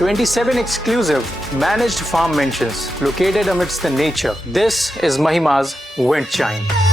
27 exclusive managed farm mansions located amidst the nature. This is Mahima's Windchime.